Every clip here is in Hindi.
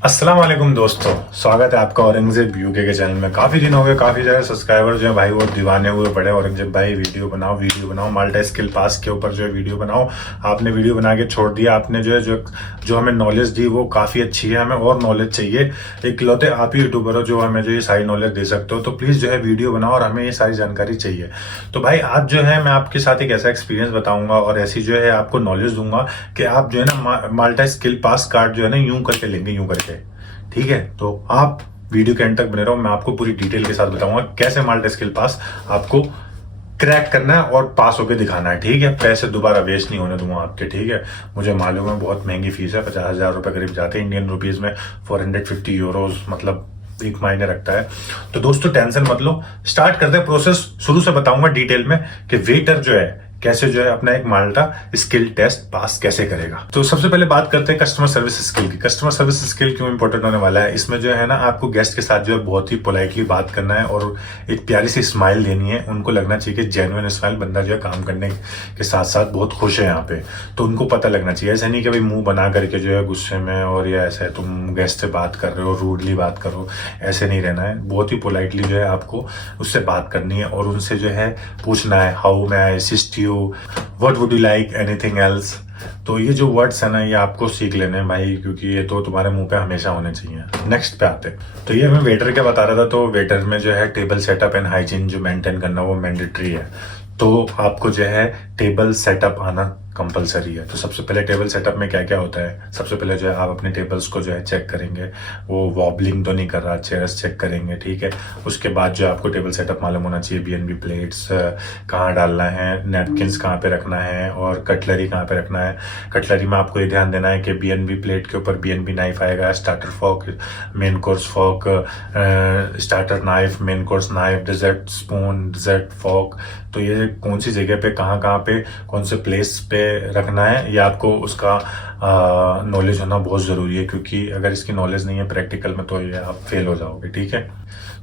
अस्सलाम वालेकुम दोस्तों, स्वागत है आपका औरंगजेब यूके के चैनल में। काफ़ी दिन हो गए, काफ़ी ज़्यादा सब्सक्राइबर जो है भाई वो दीवाने हुए पड़े। औरंगजेब भाई वीडियो बनाओ माल्टा स्किल पास के ऊपर जो है वीडियो बनाओ। आपने वीडियो बना के छोड़ दिया। आपने जो है जो हमें नॉलेज दी वो काफ़ी अच्छी है, हमें और नॉलेज चाहिए। इकलौते आप ही यूट्यूबर हो जो हमें जो ये सारी नॉलेज दे सकते हो, तो प्लीज़ जो है वीडियो बनाओ और हमें ये सारी जानकारी चाहिए। तो भाई आज जो है मैं आपके साथ एक ऐसा एक्सपीरियंस बताऊंगा और ऐसी जो है आपको नॉलेज दूंगा कि आप जो है ना माल्टा स्किल पास कार्ड जो है ना यूं करके लेंगे, यूं करके। ठीक है, तो आप वीडियो के एंड तक बने रहो। मैं आपको पूरी डिटेल के साथ बताऊंगा कैसे माल्टा स्किल पास आपको क्रैक करना है और पास होके दिखाना है। ठीक है, पैसे दोबारा वेस्ट नहीं होने दूंगा आपके। ठीक है, मुझे मालूम है बहुत महंगी फीस है, 50,000 रुपए करीब जाते हैं इंडियन रुपीज में। 450 यूरोज मतलब एक मायने रखता है। तो दोस्तों टेंशन मत लो, स्टार्ट करते हैं प्रोसेस। शुरू से बताऊंगा डिटेल में कि वेटर जो है कैसे जो है अपना एक माल्टा स्किल टेस्ट पास कैसे करेगा। तो सबसे पहले बात करते हैं कस्टमर सर्विस स्किल की। कस्टमर सर्विस स्किल क्यों इंपॉर्टेंट होने वाला है, इसमें जो है ना आपको गेस्ट के साथ जो है बहुत ही पोलाइटली बात करना है और एक प्यारी सी स्माइल देनी है। उनको लगना चाहिए कि जेन्युइन स्माइल, बंदा जो है काम करने के साथ साथ बहुत खुश है यहाँ पे, तो उनको पता लगना चाहिए। ऐसा नहीं कि भाई मुंह बना करके जो है गुस्से में और या ऐसे तुम गेस्ट से बात कर रहे हो, रूडली बात करो, ऐसे नहीं रहना है। बहुत ही पोलाइटली जो है आपको उससे बात करनी है और उनसे जो है पूछना है how may I assist you, what would you like, anything else. तो ये जो वर्ड्स है ना ये आपको सीख लेने हैं भाई, क्योंकि ये तो तुम्हारे मुंह पे हमेशा होने चाहिए। नेक्स्ट पे आते हैं। तो ये मैं वेटर के बता रहा था। तो वेटर में जो है टेबल सेटअप एंड हाइजीन जो मेंटेन करना वो मैंडेटरी है। तो आपको जो है टेबल सेटअप आना कंपलसरी है। तो सबसे पहले टेबल सेटअप में क्या क्या होता है, सबसे पहले जो है आप अपने टेबल्स को जो है चेक करेंगे, वो वॉबलिंग तो नहीं कर रहा, चेयर्स चेक करेंगे। ठीक है, उसके बाद जो आपको टेबल सेटअप मालूम होना चाहिए, बीएनबी प्लेट्स कहाँ डालना है, नैपकिन्स कहाँ पे रखना है और कटलरी कहाँ पे रखना है। कटलरी में आपको ये ध्यान देना है कि बीएनबी प्लेट के ऊपर बीएनबी नाइफ आएगा, starter fork, main course fork, starter knife, main course knife, dessert spoon, dessert fork. तो ये कौन सी जगह पे कहाँ पे कौन से प्लेस पे रखना है, ये आपको उसका नॉलेज होना बहुत ज़रूरी है, क्योंकि अगर इसकी नॉलेज नहीं है प्रैक्टिकल में तो ये आप फेल हो जाओगे। ठीक है,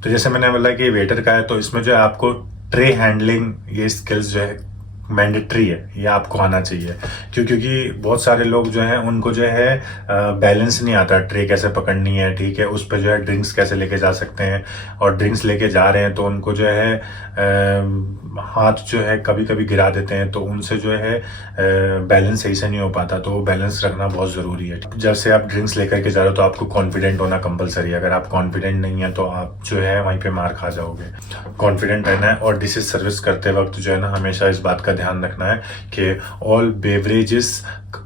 तो जैसे मैंने बोला कि वेटर का है, तो इसमें जो है आपको ट्रे हैंडलिंग ये स्किल्स जो है मैंडेटरी है, ये आपको आना चाहिए। क्योंकि बहुत सारे लोग जो हैं उनको जो है बैलेंस नहीं आता, ट्रे कैसे पकड़नी है। ठीक है, उस पर जो है ड्रिंक्स कैसे लेके जा सकते हैं, और ड्रिंक्स लेके जा रहे हैं तो उनको जो है हाथ जो है कभी कभी गिरा देते हैं, तो उनसे जो है बैलेंस सही से नहीं हो पाता। तो बैलेंस रखना बहुत ज़रूरी है। जब से आप ड्रिंक्स लेकर के जा रहे हो तो आपको कॉन्फिडेंट होना कंपलसरी है। अगर आप कॉन्फिडेंट नहीं है तो आप जो है वहीं पे मार खा जाओगे। कॉन्फिडेंट रहना है। और डिशेज सर्विस करते वक्त जो है ना हमेशा इस बात का ध्यान रखना है कि all beverages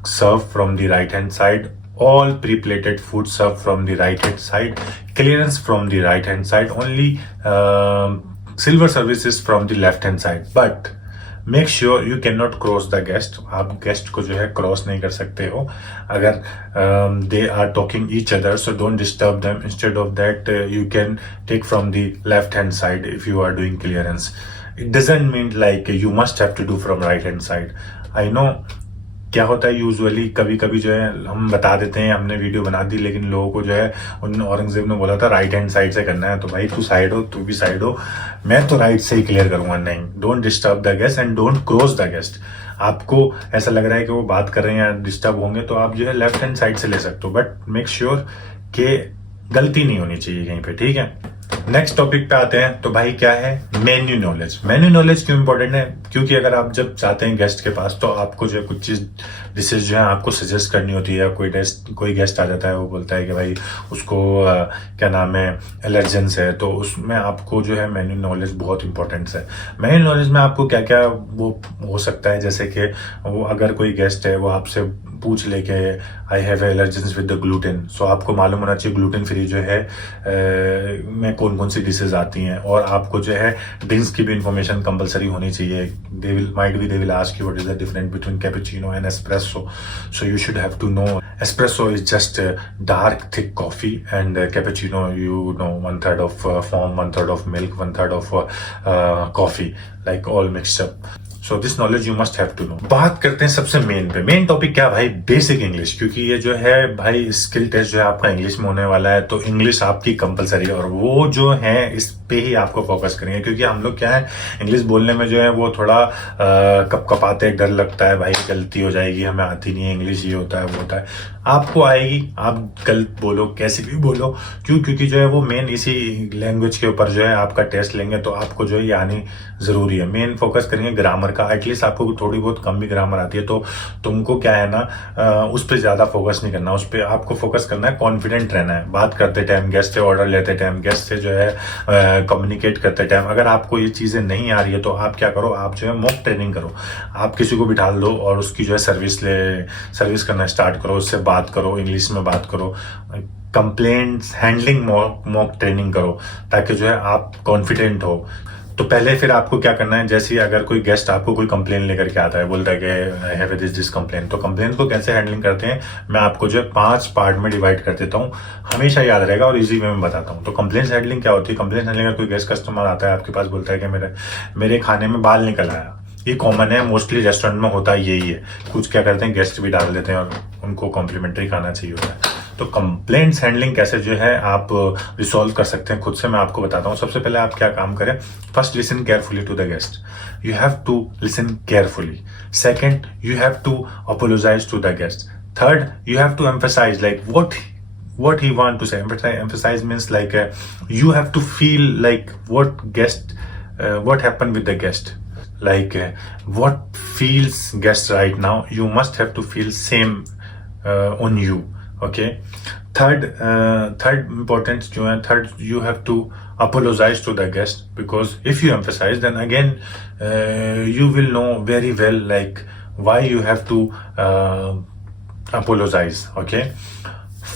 serve from the right hand side, all pre-plated food served from the right hand side, clearance from the right hand side, only silver services from the left hand side, but make sure you can not cross the guest. आप गेस्ट को जो है क्रॉस नहीं कर सकते हो अगर they are talking each other, so don't disturb them. Instead of that you can take from the left hand side if you are doing clearance. It doesn't mean like you must have to do from right hand side. I know क्या होता है यूजुअली, कभी कभी जो है हम बता देते हैं, हमने वीडियो बना दी, लेकिन लोगों को जो है उन औरंगजेब ने बोला था राइट हैंड साइड से करना है। तो भाई तू साइड हो, तू भी साइड हो, मैं तो राइट से ही क्लियर करूंगा। नहीं, don't disturb the guest and don't cross the guest. आपको ऐसा लग रहा है कि वो बात कर रहे हैं या डिस्टर्ब होंगे तो आप जो है लेफ्ट हैंड साइड से ले सकते हो, बट मेक श्योर कि गलती नहीं होनी चाहिए कहीं पे। ठीक है, नेक्स्ट टॉपिक पे आते हैं। तो भाई क्या है मेन्यू नॉलेज। मेन्यू नॉलेज क्यों इंपॉर्टेंट है, क्योंकि अगर आप जब जाते हैं गेस्ट के पास तो आपको जो है कुछ चीज डिशेज जो है आपको सजेस्ट करनी होती है। कोई गेस्ट आ जाता है, वो बोलता है कि भाई उसको क्या नाम है एलर्जेंस है, तो उसमें आपको जो है मेन्यू नॉलेज बहुत इंपॉर्टेंट है। मेन्यू नॉलेज में आपको क्या क्या वो हो सकता है, जैसे कि वो अगर कोई गेस्ट है वो आपसे पूछ ले के I have allergens with the gluten, so आपको मालूम होना चाहिए ग्लूटेन फ्री जो है में कौन कौन सी डिशेज आती हैं। और आपको जो है ड्रिंक्स की भी इंफॉर्मेशन कंपलसरी होनी चाहिए। They will ask you what is the difference between cappuccino and espresso, so you should have to know. Espresso is just dark thick coffee and cappuccino you know 1/3 of foam, 1/3 of milk, 1/3 of coffee, like all mixed up. So this knowledge you must have to know. बात करते हैं सबसे मेन पे। मेन टॉपिक क्या भाई? बेसिक इंग्लिश, क्योंकि ये जो है भाई स्किल टेस्ट जो है आपका इंग्लिश में होने वाला है, तो इंग्लिश आपकी कंपलसरी है और वो जो है इस पे ही आपको फोकस करेंगे। क्योंकि हम लोग क्या है, इंग्लिश बोलने में जो है वो थोड़ा कप कपाते, डर लगता है भाई गलती हो जाएगी, हमें आती नहीं है इंग्लिश, ये होता है वो होता है। आपको आएगी, आप गलत बोलो कैसे भी बोलो, क्योंकि जो है वो मेन इसी लैंग्वेज के ऊपर जो है आपका टेस्ट लेंगे, तो आपको जो है ये आनी जरूरी है। मेन फोकस करेंगे ग्रामर का। एटलीस्ट आपको थोड़ी बहुत कम भी ग्रामर आती है तो तुमको क्या है ना, उस पर ज्यादा फोकस नहीं करना, उस पर आपको फोकस करना है, कॉन्फिडेंट रहना है बात करते टाइम, गेस्ट से ऑर्डर लेते टाइम, गेस्ट से जो है कम्युनिकेट करते टाइम। अगर आपको ये चीजें नहीं आ रही है तो आप क्या करो, आप जो है मॉक ट्रेनिंग करो। आप किसी को बिठा दो और उसकी जो है सर्विस करना स्टार्ट करो, उससे बात करो, इंग्लिश में बात करो, कंप्लेंट्स हैंडलिंग मॉक ट्रेनिंग करो, ताकि जो है आप कॉन्फिडेंट हो। तो पहले फिर आपको क्या करना है, जैसे अगर कोई गेस्ट आपको कोई कंप्लेन लेकर के आता है, बोलता है कि आई हैव दिस कंप्लेन, तो कंप्लेन को कैसे हैंडलिंग करते हैं मैं आपको जो है 5 पार्ट में डिवाइड कर देता हूँ, हमेशा याद रहेगा और इजी वे में बताता हूँ। तो कंप्लेन हैंडलिंग क्या होती है? कंप्लेन हैंडलिंग का कोई गेस्ट कस्टमर आता है आपके पास, बोलता है कि मेरे खाने में बाल निकल आया। ये कॉमन है, मोस्टली रेस्टोरेंट में होता है यही है। कुछ क्या करते हैं, गेस्ट भी डाल देते हैं और उनको कॉम्प्लीमेंट्री खाना चाहिए होता है। तो कंप्लेंट्स हैंडलिंग कैसे जो है आप रिसॉल्व कर सकते हैं खुद से, मैं आपको बताता हूँ। सबसे पहले आप क्या काम करें, first listen carefully to the guest, you have to listen carefully. Second, you have to apologise to the guest. Third, you have to emphasize like what he want to say. Emphasize means like you have to feel like what happened with the guest, like what feels guest right now, you must have to feel same on you. Okay. Third importance जो है, third, you have to apologize to the guest, because if you emphasize, then again you will know very well like why you have to apologize. Okay.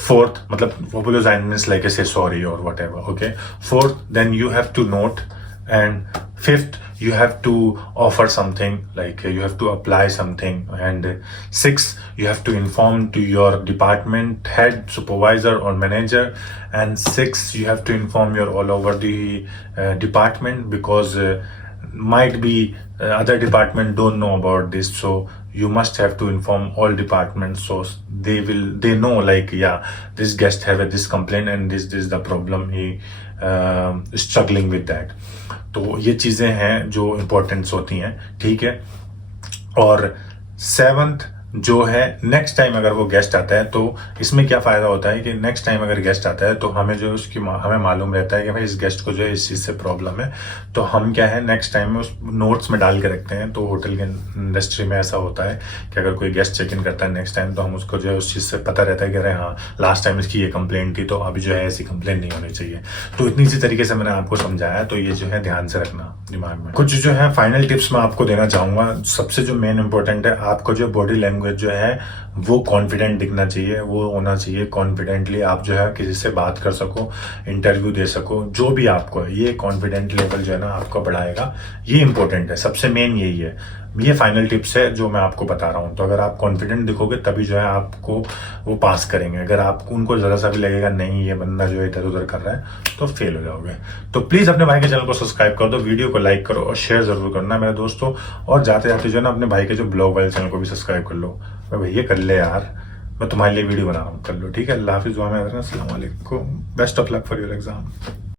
Fourth, मतलब apologize means like I say sorry or whatever. Okay. Fourth, then you have to note, and fifth, you have to offer something, like you have to apply something, and sixth, you have to inform to your department head, supervisor or manager, and sixth, you have to inform your all over the department, because might be other department don't know about this, so you must have to inform all departments, so they know like yeah, this guest have this complaint and this is the problem, he struggling with that. तो ये चीजें हैं जो इम्पोर्टेंट्स होती हैं, ठीक है। और 7th जो है, नेक्स्ट टाइम अगर वो गेस्ट आता है, तो इसमें क्या फायदा होता है कि नेक्स्ट टाइम अगर गेस्ट आता है तो हमें जो उसकी हमें मालूम रहता है कि भाई इस गेस्ट को जो है इस चीज़ से प्रॉब्लम है, तो हम क्या है नेक्स्ट टाइम में उस नोट्स में डाल के रखते हैं। तो होटल के इंडस्ट्री में ऐसा होता है कि अगर कोई गेस्ट चेक इन करता है नेक्स्ट टाइम, तो हम उसको जो है उस चीज़ से पता रहता है कि अरे हाँ लास्ट टाइम इसकी ये कंप्लेंट थी, तो अभी जो है ऐसी कंप्लेंट नहीं होनी चाहिए। तो इतनी सी तरीके से मैंने आपको समझाया, तो ये जो है ध्यान से रखना दिमाग में। कुछ जो है फाइनल टिप्स मैं आपको देना चाहूंगा। सबसे जो मेन इंपॉर्टेंट है, आपको जो बॉडी लैंग्वेज जो है वो कॉन्फिडेंट दिखना चाहिए, वो होना चाहिए कॉन्फिडेंटली आप जो है किसी से बात कर सको, इंटरव्यू दे सको, जो भी आपको है, ये कॉन्फिडेंट लेवल जो है ना आपको बढ़ाएगा। ये इंपॉर्टेंट है, सबसे मेन यही है। ये फाइनल टिप्स है जो मैं आपको बता रहा हूँ। तो अगर आप कॉन्फिडेंट दिखोगे तभी जो है आपको वो पास करेंगे। अगर आपको उनको जरा सा भी लगेगा नहीं ये बंदा जो है इधर उधर कर रहा है, तो फेल हो जाओगे। तो प्लीज अपने भाई के चैनल को सब्सक्राइब कर दो, वीडियो को लाइक करो और शेयर जरूर करना मेरे दोस्तों। और जाते जाते जो है ना अपने भाई के जो ब्लॉग वाले चैनल को भी सब्सक्राइब कर लो। भैया कर ले यार, मैं तुम्हारे लिए वीडियो बना रहा हूँ, कर लो, ठीक है। अल्लाह हाफिज़, दुआ में, अस्सलाम वालेकुम, best of luck for your exam.